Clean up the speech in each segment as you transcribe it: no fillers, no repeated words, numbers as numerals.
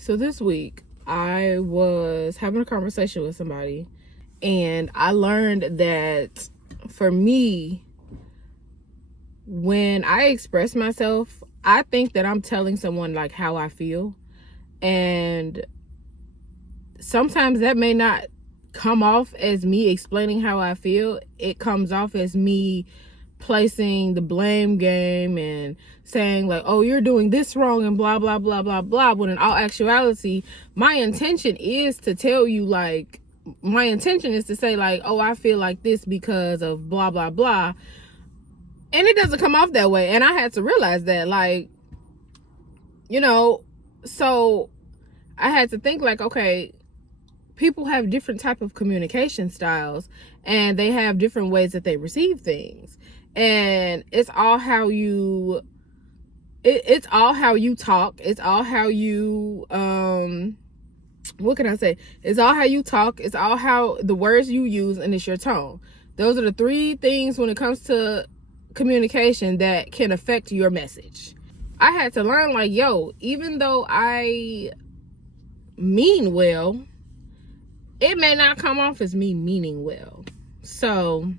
So this week, I was having a conversation with somebody, and I learned that for me, when I express myself, I think that I'm telling someone like how I feel. And sometimes that may not come off as me explaining how I feel. It comes off as me placing the blame game and saying like, oh, you're doing this wrong and blah blah blah blah blah, when in all actuality my intention is to tell you, like, my intention is to say like, oh, I feel like this because of blah blah blah, and it doesn't come off that way. And I had to realize that, like, so I had to think like, okay, people have different type of communication styles, and they have different ways that they receive things, and it's all how you it's all how you talk. It's all how you what can I say? It's all how you talk. It's all how the words you use, and it's your tone. Those are the three things when it comes to communication that can affect your message. I had to learn like, yo, even though I mean well, it may not come off as me meaning well. So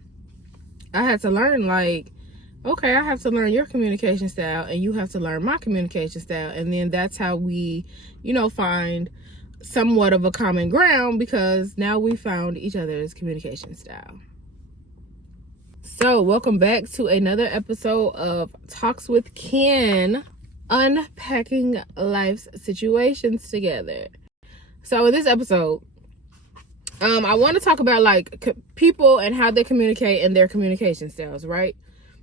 I had to learn like, okay, I have to learn your communication style, and you have to learn my communication style. And then that's how we, find somewhat of a common ground, because now we found each other's communication style. So welcome back to another episode of Talks with Ken, unpacking life's situations together. So in this episode, I want to talk about like people and how they communicate and their communication styles, right?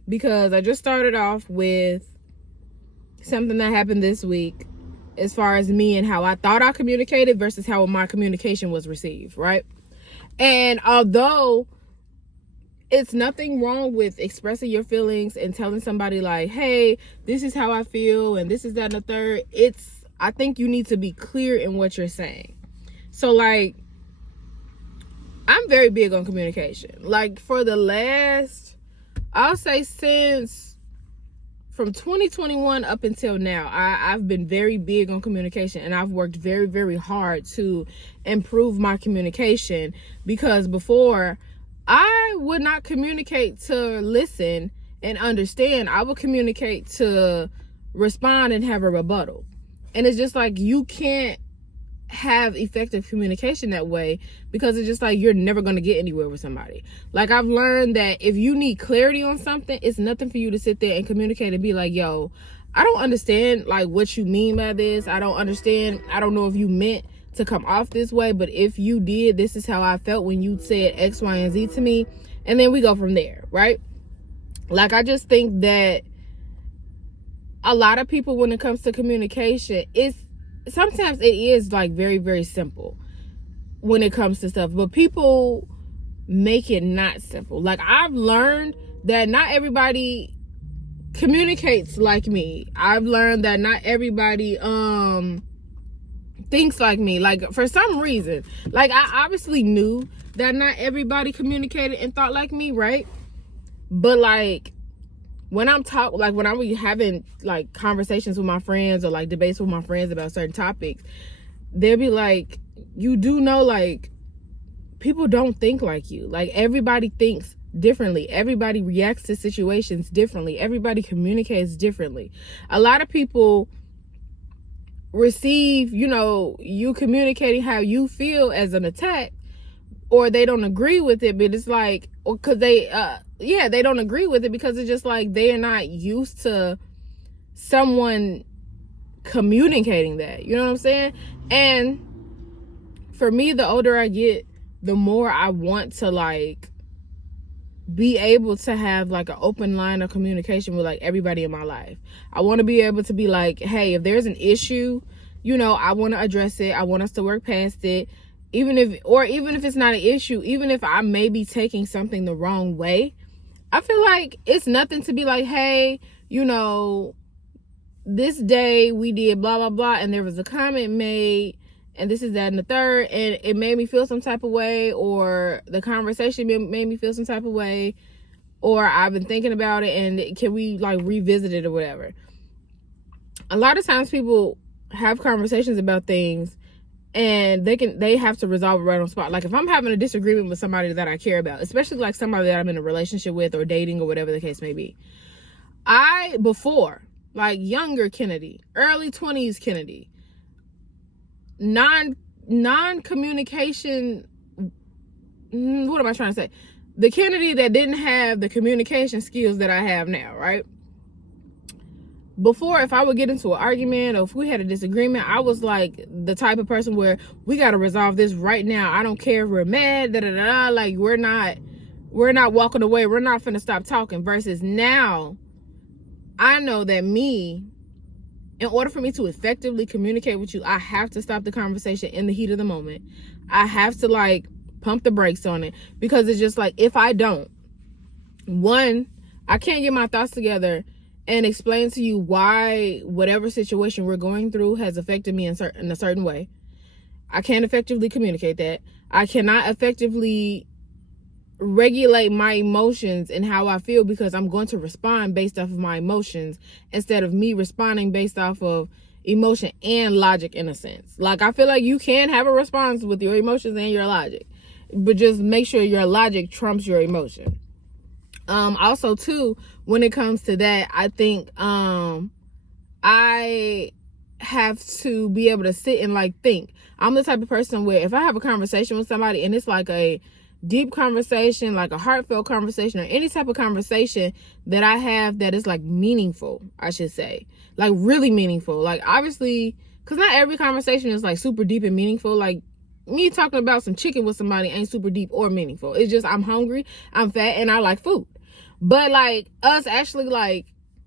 Because I just started off with something that happened this week as far as me and how I thought I communicated versus how my communication was received, right? And although it's nothing wrong with expressing your feelings and telling somebody like, hey, this is how I feel and this is that and the third, I think you need to be clear in what you're saying. So like, I'm very big on communication. Like for the last, I'll say since from 2021 up until now, I've been very big on communication, and I've worked very, very hard to improve my communication, because before I would not communicate to listen and understand. I would communicate to respond and have a rebuttal. And it's just like, you can't have effective communication that way, because it's just like you're never going to get anywhere with somebody. Like I've learned that if you need clarity on something, it's nothing for you to sit there and communicate and be like, yo, I don't understand like what you mean by this. I don't understand. I don't know if you meant to come off this way, but if you did, this is how I felt when you said X, Y, and Z to me. And then we go from there, right? Like I just think that a lot of people, when it comes to communication, sometimes it is like very, very simple when it comes to stuff, but people make it not simple. Like I've learned that not everybody communicates like me. I've learned that not everybody thinks like me. Like for some reason, like I obviously knew that not everybody communicated and thought like me, right? But like when I'm when I was having like conversations with my friends or like debates with my friends about certain topics, they'll be like, you do know, like, people don't think like you. Like everybody thinks differently. Everybody reacts to situations differently. Everybody communicates differently. A lot of people receive, you communicating how you feel as an attack, or they don't agree with it, but it's like, or because they don't agree with it, because it's just like they are not used to someone communicating that. You know what I'm saying? And for me, the older I get, the more I want to like be able to have like an open line of communication with like everybody in my life. I want to be able to be like, hey, if there's an issue, I want to address it. I want us to work past it. Even if it's not an issue, even if I may be taking something the wrong way, I feel like it's nothing to be like, hey, this day we did blah, blah, blah, and there was a comment made, and this is that and the third, and it made me feel some type of way, or the conversation made me feel some type of way, or I've been thinking about it, and can we like revisit it or whatever. A lot of times people have conversations about things, and they have to resolve it right on the spot. Like if I'm having a disagreement with somebody that I care about, especially like somebody that I'm in a relationship with or dating or whatever the case may be, before, like younger Kennedy, early 20s Kennedy, non-communication, what am I trying to say? The Kennedy that didn't have the communication skills that I have now, right? Before, if I would get into an argument or if we had a disagreement, I was like the type of person where we got to resolve this right now. I don't care if we're mad, like we're not walking away. We're not finna stop talking. Versus now, I know that in order for me to effectively communicate with you, I have to stop the conversation in the heat of the moment. I have to like pump the brakes on it, because it's just like, if I don't, one, I can't get my thoughts together and explain to you why whatever situation we're going through has affected me in a certain way. I can't effectively communicate that. I cannot effectively regulate my emotions and how I feel, because I'm going to respond based off of my emotions instead of me responding based off of emotion and logic, in a sense. Like, I feel like you can have a response with your emotions and your logic, but just make sure your logic trumps your emotion. Also too, when it comes to that, I think I have to be able to sit and like think. I'm the type of person where if I have a conversation with somebody and it's like a deep conversation, like a heartfelt conversation, or any type of conversation that I have that is like meaningful, I should say, like really meaningful. Like, obviously, because not every conversation is like super deep and meaningful. Like, me talking about some chicken with somebody ain't super deep or meaningful. It's just, I'm hungry, I'm fat, and I like food. But like us actually like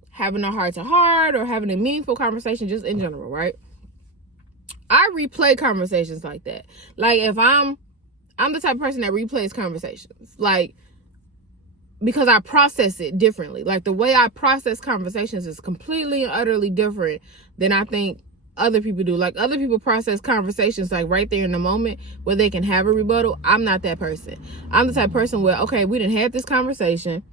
having a heart to heart or having a meaningful conversation just in general, right? I replay conversations like that. Like, if I'm the type of person that replays conversations, like, because I process it differently. Like, the way I process conversations is completely and utterly different than I think other people do. Like, other people process conversations like right there in the moment where they can have a rebuttal. I'm not that person. I'm the type of person where, okay, we didn't have this conversation,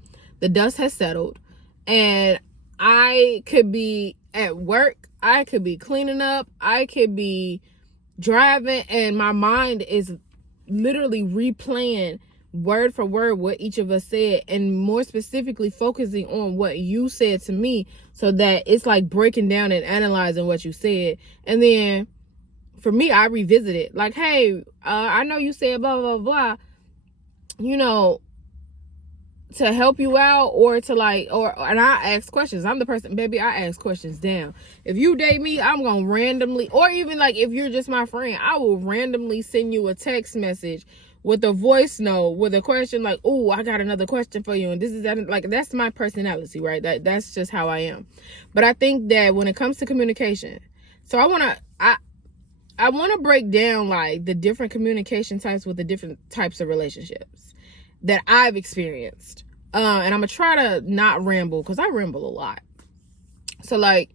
the dust has settled, and I could be at work, I could be cleaning up, I could be driving, and my mind is literally replaying word for word what each of us said, and more specifically focusing on what you said to me, so that it's like breaking down and analyzing what you said. And then for me, I revisit it like, hey, I know you said blah blah blah, you know, to help you out, or to like, and I ask questions. I'm the person, baby, I ask questions down. If you date me, I'm gonna randomly, or even like if you're just my friend, I will randomly send you a text message with a voice note with a question like, oh, I got another question for you, and this is that. Like, that's my personality, right? That's just how I am. But I think that when it comes to communication, so I want to break down like the different communication types with the different types of relationships that I've experienced. And I'm gonna try to not ramble, because I ramble a lot. So like,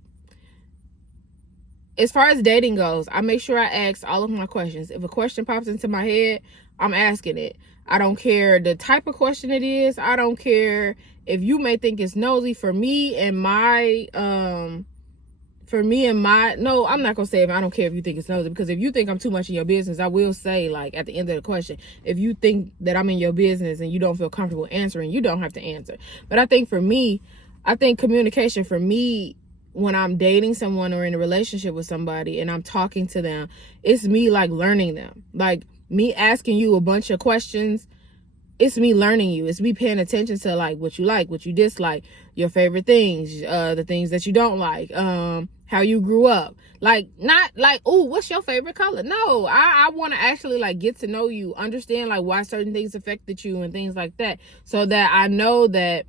as far as dating goes, I make sure I ask all of my questions. If a question pops into my head, I'm asking it. I don't care the type of question it is. I don't care if you may think it's nosy. For me and my no, I'm not gonna say, if I don't care if you think it's nosy, because if you think I'm too much in your business, I will say, like, at the end of the question, if you think that I'm in your business and you don't feel comfortable answering, you don't have to answer. But I think for me, communication for me, when I'm dating someone or in a relationship with somebody and I'm talking to them, it's me like learning them. Like, me asking you a bunch of questions, it's me learning you. It's me paying attention to like what you dislike, your favorite things, the things that you don't like, how you grew up. Like, not like, oh, what's your favorite color? No, I want to actually like get to know you, understand like why certain things affected you and things like that, so that I know that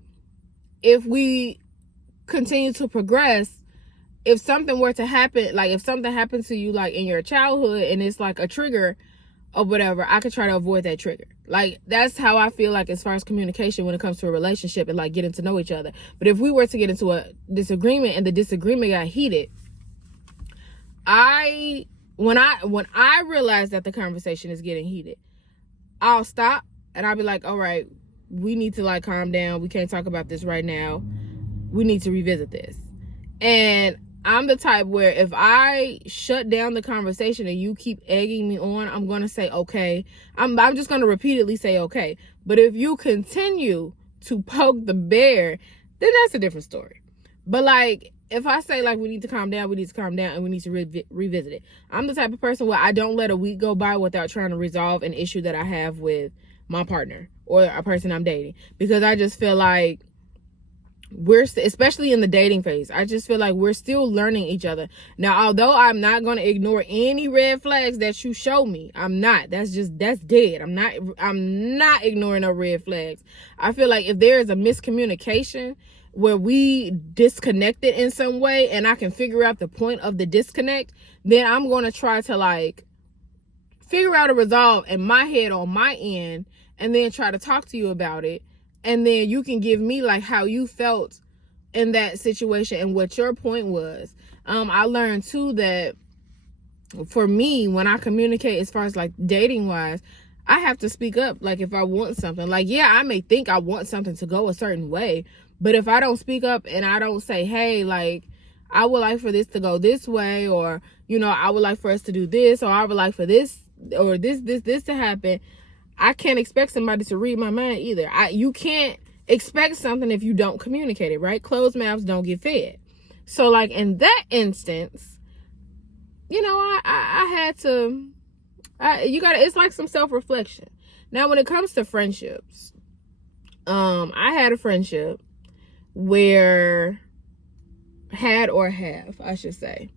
if we continue to progress, if something were to happen, like if something happened to you like in your childhood and it's like a trigger or whatever, I could try to avoid that trigger. Like, that's how I feel like as far as communication when it comes to a relationship and like getting to know each other. But if we were to get into a disagreement and the disagreement got heated, when I realize that the conversation is getting heated, I'll stop and I'll be like, all right, we need to like calm down. We can't talk about this right now. We need to revisit this. And I'm the type where if I shut down the conversation and you keep egging me on, I'm going to say, okay. I'm just going to repeatedly say, okay. But if you continue to poke the bear, then that's a different story. But like, if I say like, we need to calm down, and we need to revisit it. I'm the type of person where I don't let a week go by without trying to resolve an issue that I have with my partner or a person I'm dating. Because I just feel like especially in the dating phase, I just feel like we're still learning each other. Now, although I'm not going to ignore any red flags that you show me, I'm not. That's dead. I'm not ignoring no red flags. I feel like if there is a miscommunication where we disconnected in some way and I can figure out the point of the disconnect, then I'm going to try to like figure out a resolve in my head on my end and then try to talk to you about it. And then you can give me like how you felt in that situation and what your point was. I learned too that for me, when I communicate as far as like dating wise, I have to speak up. Like if I want something, like, yeah, I may think I want something to go a certain way, but if I don't speak up and I don't say, hey, like, I would like for this to go this way, or, you know, I would like for us to do this, or I would like for this or this to happen, I can't expect somebody to read my mind either. You can't expect something if you don't communicate it, right? Closed mouths don't get fed. So like in that instance, you know, I had to, it's like some self-reflection. Now, when it comes to friendships, I had a friendship where I should say,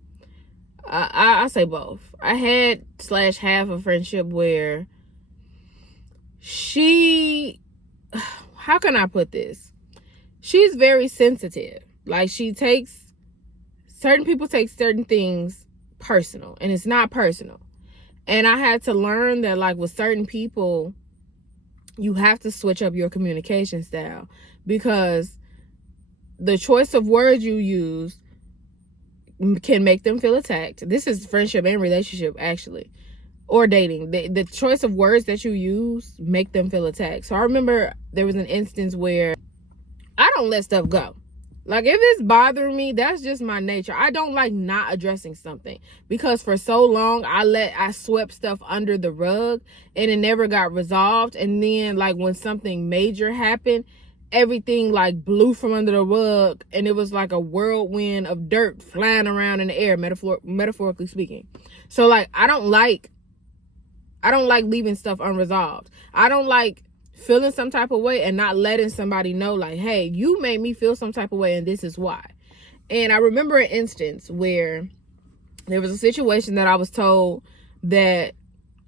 I say both. I had / have a friendship where how can I put this? She's very sensitive. Like certain people take certain things personal, and it's not personal. And I had to learn that like with certain people, you have to switch up your communication style, because the choice of words you use can make them feel attacked. This is friendship and relationship, actually, or dating. The choice of words that you use make them feel attacked. So I remember there was an instance where I don't let stuff go. Like if it's bothering me, that's just my nature. I don't like not addressing something, because for so long I swept stuff under the rug and it never got resolved. And then like when something major happened, everything like blew from under the rug, and it was like a whirlwind of dirt flying around in the air, metaphorically speaking. So like I don't like leaving stuff unresolved. I don't like feeling some type of way and not letting somebody know like, hey, you made me feel some type of way and this is why. And I remember an instance where there was a situation that I was told that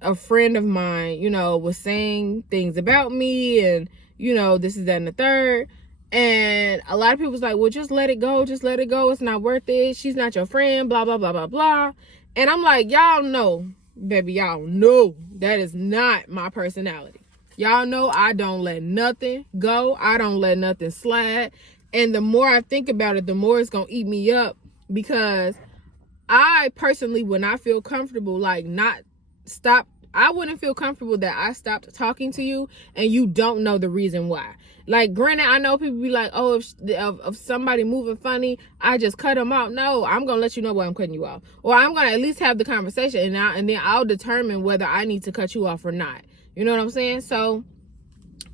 a friend of mine, you know, was saying things about me and, you know, this is that and the third. And a lot of people was like, well, just let it go. Just let it go. It's not worth it. She's not your friend, blah, blah, blah, blah, blah. And I'm like, y'all know, baby, y'all know that is not my personality. Y'all know I don't let nothing go. I don't let nothing slide. And the more I think about it, the more it's going to eat me up, because I personally would not feel comfortable, like I wouldn't feel comfortable that I stopped talking to you and you don't know the reason why. Like, granted, I know people be like, oh, if somebody moving funny, I just cut them out. No, I'm going to let you know why I'm cutting you off. Or I'm going to at least have the conversation and then I'll determine whether I need to cut you off or not. You know what I'm saying? So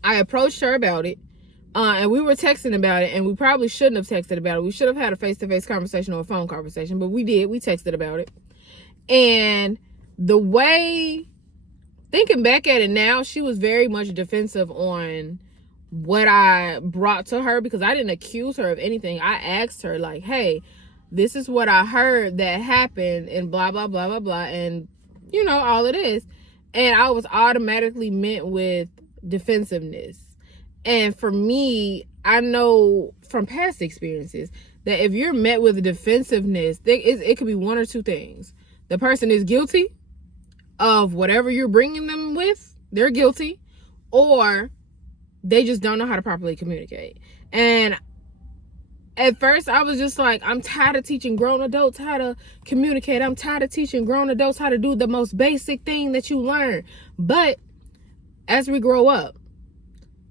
I approached her about it. And we were texting about it, and we probably shouldn't have texted about it. We should have had a face-to-face conversation or a phone conversation, but we did. We texted about it. And the way, thinking back at it now, she was very much defensive on what I brought to her, because I didn't accuse her of anything. I asked her like, hey, this is what I heard that happened and blah, blah, blah, blah, blah. And, you know, all it is. And I was automatically met with defensiveness. And for me, I know from past experiences that if you're met with defensiveness, it could be one or two things. The person is guilty of whatever you're bringing them with. They're guilty. Or they just don't know how to properly communicate. And at first, I was just like, I'm tired of teaching grown adults how to communicate. I'm tired of teaching grown adults how to do the most basic thing that you learn. But as we grow up,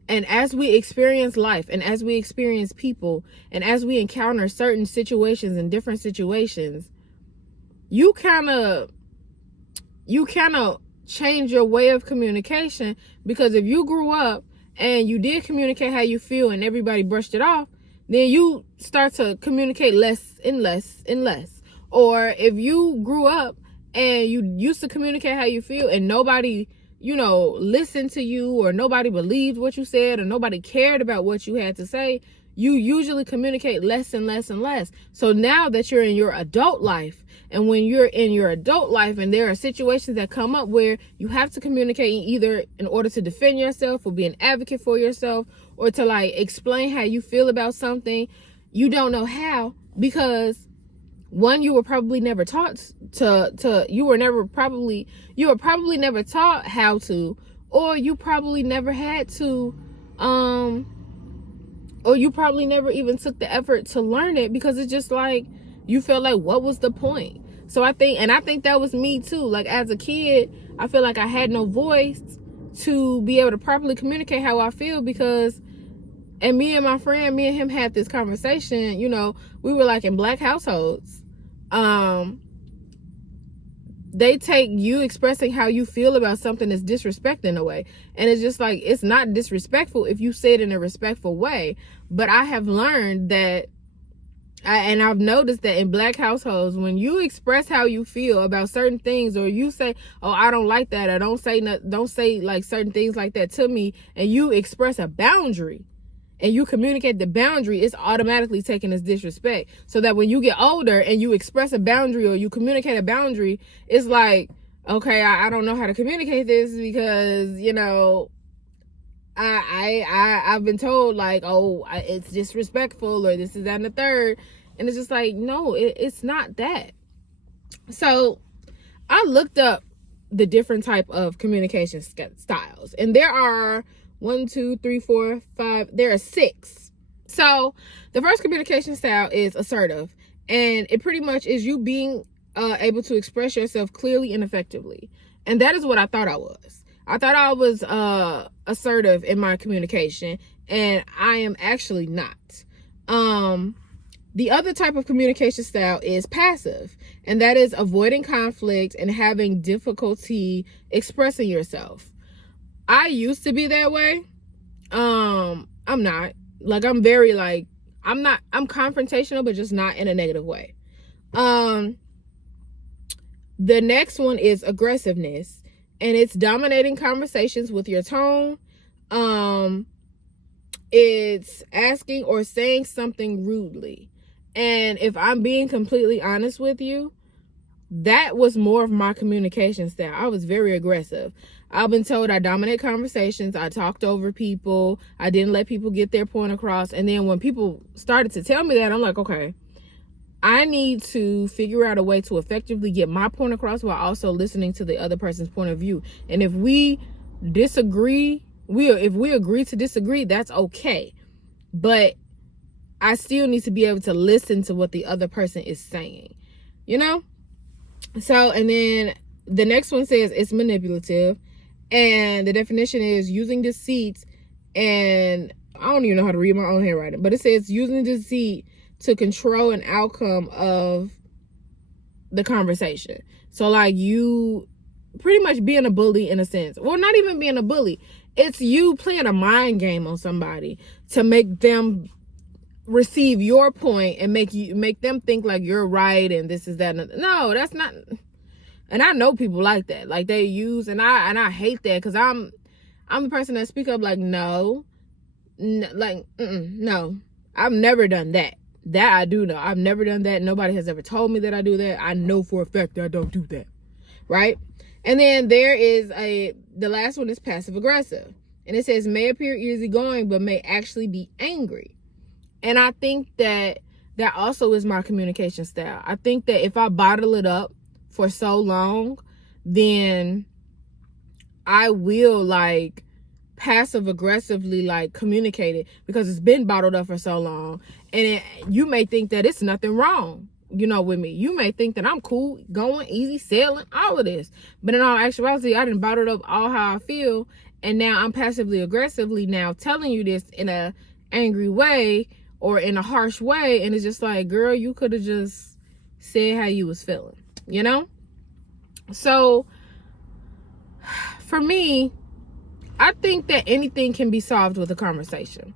And as we experience life, and as we experience people, and as we encounter certain situations and different situations, you kind of change your way of communication. Because if you grew up and you did communicate how you feel and everybody brushed it off, then you start to communicate less and less and less. Or if you grew up and you used to communicate how you feel and nobody, listened to you, or nobody believed what you said, or nobody cared about what you had to say, you usually communicate less and less and less. So now that you're in your adult life, and when you're in your adult life and there are situations that come up where you have to communicate either in order to defend yourself or be an advocate for yourself, or to like explain how you feel about something, you don't know how, because one, you were probably never taught you were probably never taught how to, or you probably never had to, or you probably never even took the effort to learn it, because it's just like you felt like, what was the point? So I think that was me too. Like as a kid, I feel like I had no voice to be able to properly communicate how I feel, because, and me and him had this conversation, we were like in Black households. They take you expressing how you feel about something as disrespect in a way. And it's just like, it's not disrespectful if you say it in a respectful way. But I have learned that, and I've noticed that in Black households, when you express how you feel about certain things, or you say, oh, I don't like that, or don't say like certain things like that to me, and you express a boundary, and you communicate the boundary, it's automatically taken as disrespect. So that when you get older and you express a boundary or you communicate a boundary, it's like, okay, I don't know how to communicate this, because, I've been told like, oh, it's disrespectful, or this is that and the third. And it's just like, no, it's not that. So I looked up the different type of communication styles, and there are 1, 2, 3, 4, 5. There are 6. So the first communication style is assertive, and it pretty much is you being able to express yourself clearly and effectively. And that is what I thought I was. I thought I was assertive in my communication, and I am actually not. The other type of communication style is passive, and that is avoiding conflict and having difficulty expressing yourself. I used to be that way. I'm not. Like, I'm very like, I'm confrontational, but just not in a negative way. The next one is aggressiveness, and it's dominating conversations with your tone. It's asking or saying something rudely. And if I'm being completely honest with you, that was more of my communication style. I was very aggressive. I've been told I dominate conversations. I talked over people. I didn't let people get their point across. And then when people started to tell me that, I'm like, okay, I need to figure out a way to effectively get my point across while also listening to the other person's point of view. And if we disagree, if we agree to disagree, that's okay. But I still need to be able to listen to what the other person is saying, So, and then the next one says it's manipulative. And the definition is using deceit, and I don't even know how to read my own handwriting, but it says using deceit to control an outcome of the conversation. So like you pretty much being a bully in a sense. Well, not even being a bully. It's you playing a mind game on somebody to make them receive your point and make them think like you're right and this is that. No, that's not. And I know people like that. Like they use, and I hate that, because I'm the person that speak up like, no, no, I've never done that. That I do know. I've never done that. Nobody has ever told me that I do that. I know for a fact that I don't do that. Right? And then there is the last one is passive aggressive. And it says may appear easygoing, but may actually be angry. And I think that also is my communication style. I think that if I bottle it up for so long, then I will like passive aggressively like communicate it, because it's been bottled up for so long. And you may think that it's nothing wrong, with me. You may think that I'm cool, going, easy, sailing, all of this. But in all actuality, I done bottled up all how I feel. and now I'm passively aggressively now telling you this in a angry way or in a harsh way, and it's just like, girl, you could have just said how you was feeling, you know? So for me, I think that anything can be solved with a conversation.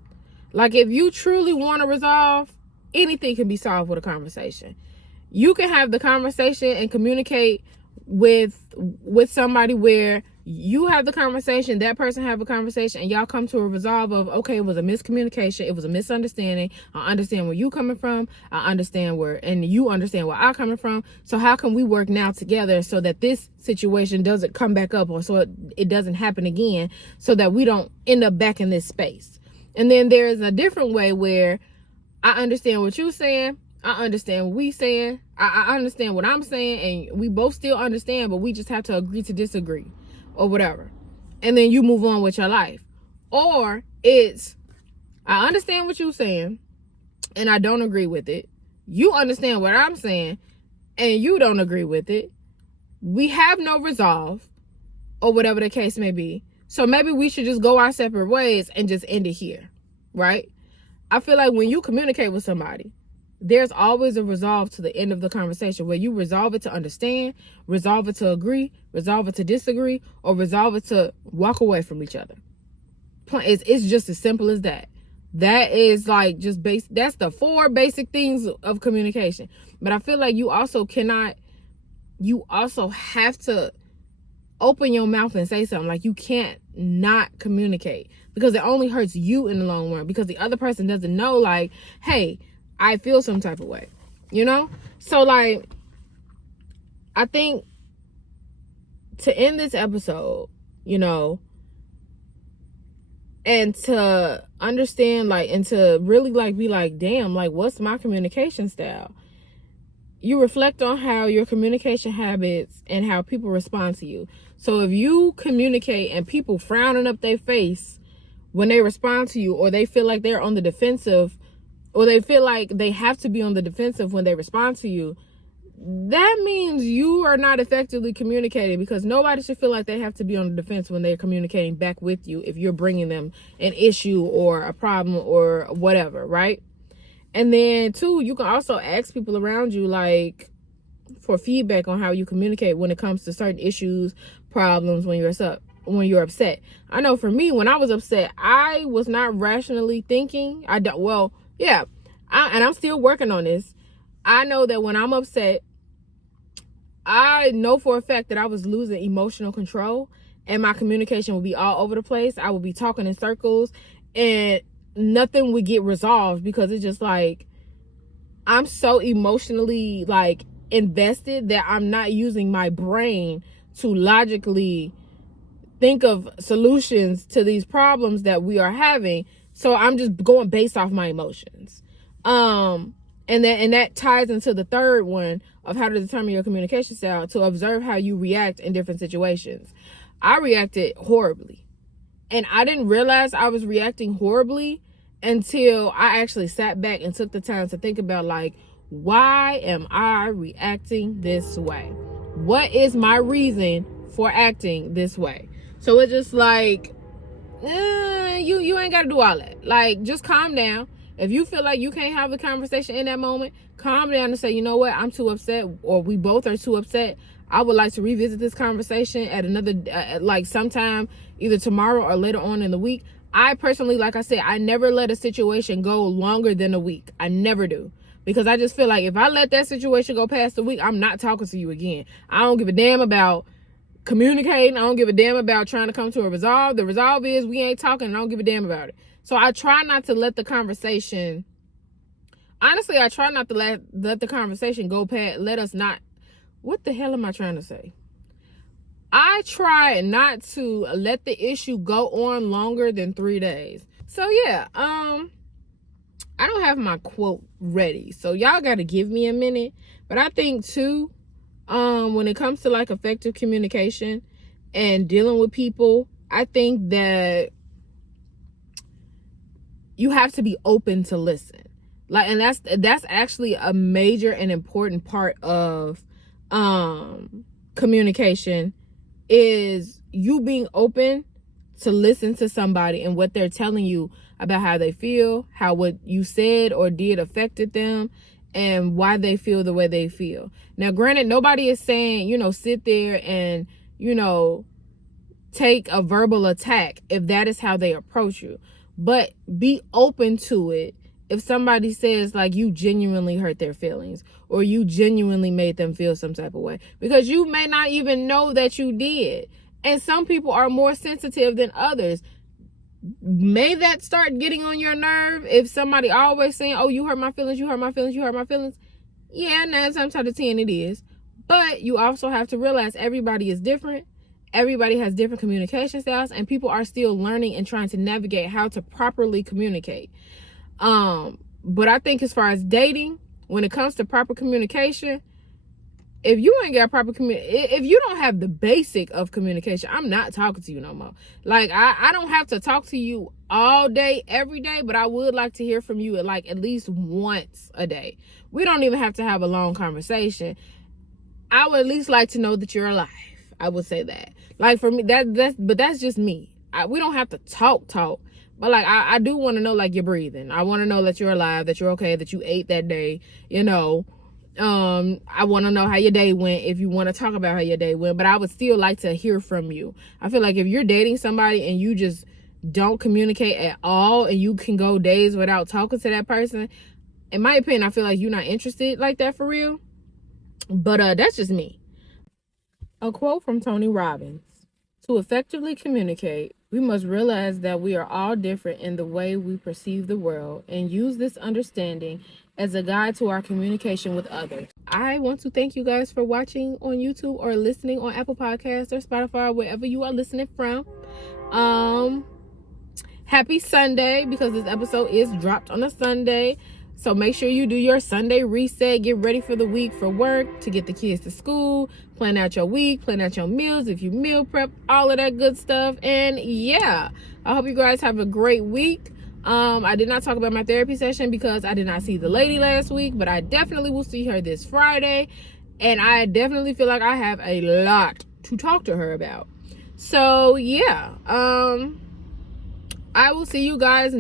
Like, if you truly want to resolve, anything can be solved with a conversation. You can have the conversation and communicate with somebody where you have the conversation, that person have a conversation, and y'all come to a resolve of, okay, it was a miscommunication, it was a misunderstanding. I understand where you coming from, I understand where, and you understand where I'm coming from. So how can we work now together so that this situation doesn't come back up, or so it doesn't happen again, so that we don't end up back in this space? And then there's a different way where I understand what you're saying, I understand what we saying, I understand what I'm saying, and we both still understand, but we just have to agree to disagree or whatever. And then you move on with your life. Or it's, I understand what you're saying and I don't agree with it. You understand what I'm saying and you don't agree with it. We have no resolve, or whatever the case may be. So maybe we should just go our separate ways and just end it here, right? I feel like when you communicate with somebody, there's always a resolve to the end of the conversation, where you resolve it to understand, resolve it to agree, resolve it to disagree, or resolve it to walk away from each other. It's just as simple as that. That is like just that's the 4 basic things of communication. But I feel like you also have to open your mouth and say something. Like, you can't not communicate, because it only hurts you in the long run, because the other person doesn't know, like, hey, I feel some type of way, you know? So, like, I think to end this episode, you know, and to understand, like, and to really, like, be like, damn, like, what's my communication style? You reflect on how your communication habits and how people respond to you. So if you communicate and people frowning up their face when they respond to you, or they feel like they're on the defensive, or they feel like they have to be on the defensive when they respond to you, that means you are not effectively communicating, because nobody should feel like they have to be on the defense when they're communicating back with you if you're bringing them an issue or a problem or whatever, right? And then 2, you can also ask people around you, like, for feedback on how you communicate when it comes to certain issues, problems, when you're upset. I know for me, when I was upset, I was not rationally thinking. I'm still working on this. I know that when I'm upset, I know for a fact that I was losing emotional control, and my communication would be all over the place. I would be talking in circles and nothing would get resolved, because it's just like, I'm so emotionally, like, invested that I'm not using my brain to logically think of solutions to these problems that we are having. So I'm just going based off my emotions. And that ties into the third one of how to determine your communication style, to observe how you react in different situations. I reacted horribly, and I didn't realize I was reacting horribly until I actually sat back and took the time to think about, like, why am I reacting this way? What is my reason for acting this way? So it's just like, you ain't got to do all that. Like, just calm down. If you feel like you can't have the conversation in that moment, calm down and say, you know what, I'm too upset, or we both are too upset. I would like to revisit this conversation at another, like sometime, either tomorrow or later on in the week. I personally, like I said, I never let a situation go longer than a week. I never do. Because I just feel like if I let that situation go past a week, I'm not talking to you again. I don't give a damn about communicating. I don't give a damn about trying to come to a resolve. The resolve is we ain't talking, and I don't give a damn about it. So I try not to let the conversation, honestly, I try not to let the conversation go past, what the hell am I trying to say? I try not to let the issue go on longer than 3 days. So yeah, I don't have my quote ready, so y'all got to give me a minute. But I think too, when it comes to like effective communication and dealing with people, I think that you have to be open to listen. Like, and that's actually a major and important part of communication, is you being open to listen to somebody and what they're telling you about how they feel, how what you said or did affected them, and why they feel the way they feel. Now, granted, nobody is saying, sit there and, take a verbal attack if that is how they approach you. But be open to it if somebody says like you genuinely hurt their feelings or you genuinely made them feel some type of way, because you may not even know that you did. And some people are more sensitive than others. May that start getting on your nerve if somebody always saying, oh, you hurt my feelings, you hurt my feelings, you hurt my feelings. Yeah, 9 times out of 10 it is. But you also have to realize everybody is different. Everybody has different communication styles, and people are still learning and trying to navigate how to properly communicate. But I think as far as dating, when it comes to proper communication, if you ain't got proper if you don't have the basic of communication, I'm not talking to you no more. Like, I don't have to talk to you all day, every day, but I would like to hear from you at least once a day. We don't even have to have a long conversation. I would at least like to know that you're alive. I would say that. Like, for me, that's just me. We don't have to talk, but like, I do want to know like you're breathing. I want to know that you're alive, that you're okay, that you ate that day. I want to know how your day went if you want to talk about how your day went, but I would still like to hear from you. I feel like if you're dating somebody and you just don't communicate at all and you can go days without talking to that person, in my opinion, I feel like you're not interested like that for real. But that's just me. A quote from Tony Robbins: to effectively communicate, we must realize that we are all different in the way we perceive the world and use this understanding as a guide to our communication with others. I want to thank you guys for watching on YouTube or listening on Apple Podcasts or Spotify, wherever you are listening from. Happy Sunday, because this episode is dropped on a Sunday. So make sure you do your Sunday reset, get ready for the week for work, to get the kids to school, plan out your week, plan out your meals, if you meal prep, all of that good stuff. And yeah, I hope you guys have a great week. I did not talk about my therapy session because I did not see the lady last week, but I definitely will see her this Friday. And I definitely feel like I have a lot to talk to her about. So yeah, I will see you guys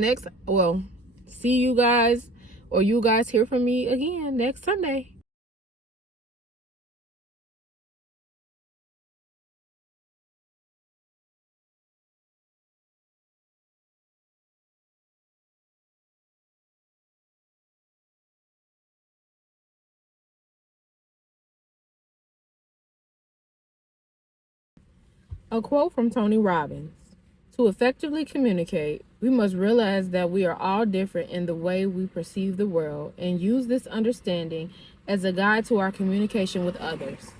or you guys hear from me again next Sunday. A quote from Tony Robbins: to effectively communicate, we must realize that we are all different in the way we perceive the world and use this understanding as a guide to our communication with others.